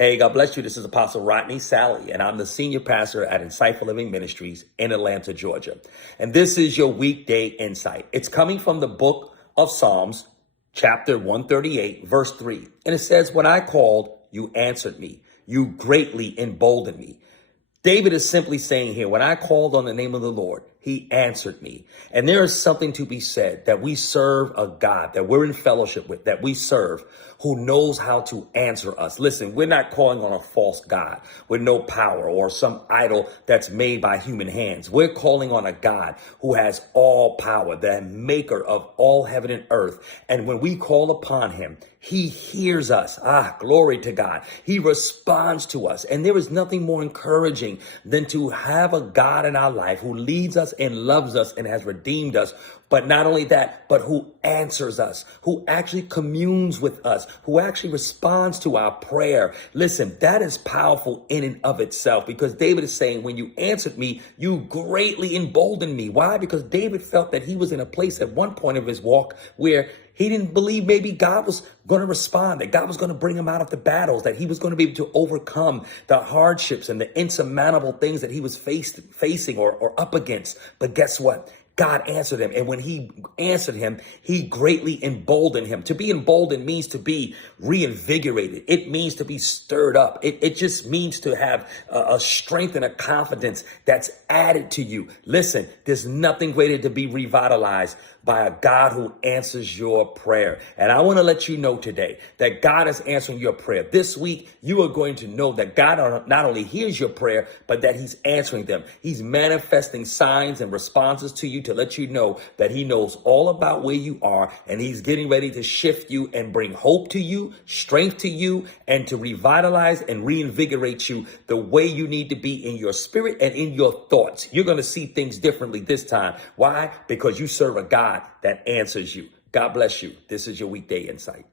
Hey, God bless you. This is Apostle Rodney Sally, and I'm the senior pastor at Insightful Living Ministries in Atlanta, Georgia. And this is your weekday insight. It's coming from the book of Psalms, chapter 138, verse 3. And it says, "When I called, you answered me. You greatly emboldened me." David is simply saying here, when I called on the name of the Lord, he answered me. And there is something to be said that we serve a God that we're in fellowship with, that we serve, who knows how to answer us. Listen, we're not calling on a false God with no power or some idol that's made by human hands. We're calling on a God who has all power, the maker of all heaven and earth. And when we call upon him, he hears us. Glory to God. He responds to us. And there is nothing more encouraging than to have a God in our life who leads us and loves us and has redeemed us. But not only that, but who answers us, who actually communes with us, who actually responds to our prayer. Listen, that is powerful in and of itself, because David is saying, when you answered me, you greatly emboldened me. Why? Because David felt that he was in a place at one point of his walk where he didn't believe maybe God was going to respond, that God was going to bring him out of the battles, that he was going to be able to overcome the hardships and the insurmountable things that he was facing or up against. But guess what? God answered him. And when he answered him, he greatly emboldened him. To be emboldened means to be reinvigorated. It means to be stirred up. It just means to have a strength and a confidence that's added to you. Listen, there's nothing greater to be revitalized by a God who answers your prayer. And I want to let you know today that God is answering your prayer. This week, you are going to know that God not only hears your prayer, but that he's answering them. He's manifesting signs and responses to you to let you know that he knows all about where you are, and he's getting ready to shift you and bring hope to you, strength to you, and to revitalize and reinvigorate you the way you need to be in your spirit and in your thoughts. You're going to see things differently this time. Why? Because you serve a God that answers you. God bless you. This is your weekday insight.